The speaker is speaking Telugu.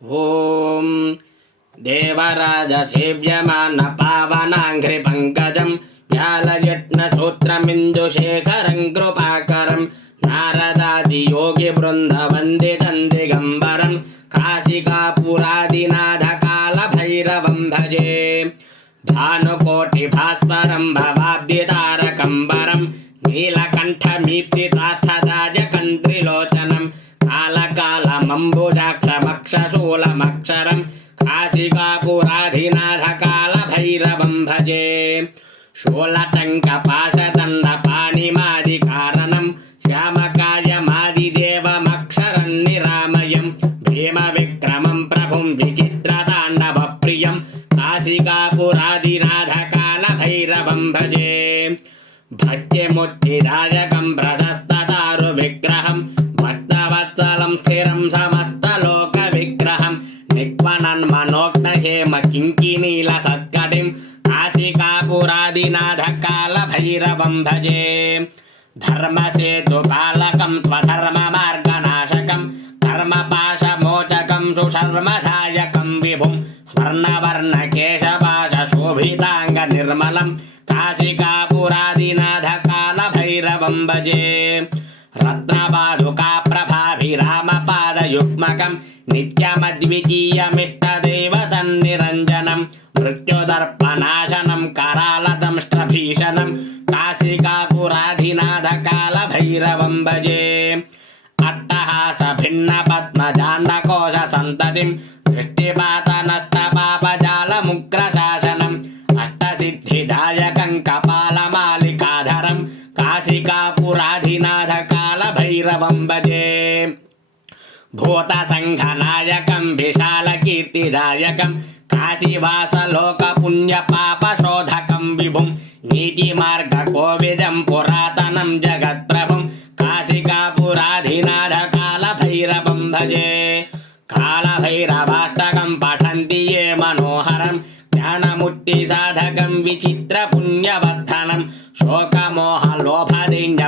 ఓం దేవరాజ సేవ్యమాన పావనాంఘ్రి పంకజం వ్యాలయత్న సూత్రమిందుశేఖరం కృపాకరం నారదాది యోగి బృంద వందితం దిగంబరం కాశికాపురాదినాథ కాల భైరవం భజే భానుకోటి భాస్వరం భవాబ్ది తారకంబరం నీలకంఠమీప్సితార్థదాజకం త్రిలోచనం కాళకాళమంబుజాక్షమక్షశూలమక్షరం కాశికాపురాధినాథ కాల భైరవం భజే శూలటంక పాశదండ పాణిమాది కారణం శ్యామకాయమాదిదేవమక్షరం నిరామయం భీమ విక్రమం ప్రభుం విచిత్రతాండవ ప్రియం కాశికాపురాదినాథ కాల భైరవం భజే భక్తిముక్తిదాయకం ప్రశస్తతారు విగ్రహం భక్తవత్సలం స్థిరం సమస్తలోక విగ్రహం నిక్వనన్మనోజ్ఞ హేమ కింకినీల సత్కటిం కాశికాపురాదినాథ కాల భైరవం భజే ధర్మసేతు పాలకం త్వధర్మ మార్గనాశకం కర్మపాశమోచకం సుశర్మధాయకం విభుం స్వర్ణవర్ణ కేశపాశ శోభితాంగ నిర్మలం కాశికాపురాదినాథ కాల భైరవం భజే రత్నపాదుకా ప్రభాభిరామపాదయుగ్మకం నిత్యమద్వితీయమిష్టదేవతం నిరంజనం మృత్యుదర్పనాశనం కరాలదంష్ట్రభీషణం కాశికాపురాదినాథ కాల భైరవం భజే అట్టహాస భిన్న పద్మజాండకోశ సంతతిం దృష్టిపాత నష్టపాపజాలముగ్రశాసనం అష్టసిద్ధిదాయకం కపాలమాలికాధరం కాశికాపురాదినాథ కాల భైరవం భజే భూతసంఘనాయకం విశాలకీర్తిదాయకం కాశీవాసలోకపుణ్యపాపశోధకం విభుం నీతిమార్గకోవిదం పురాతనం జగత్ప్రభుం కాశికాపురాదినాథ కాల భైరవం భజే కాళభైరవాష్టకం పఠంతి ఏ మనోహరం జ్ఞానముక్తి సాధకం విచిత్ర పుణ్యవర్ధనం శోకమోహ లోభదైన్య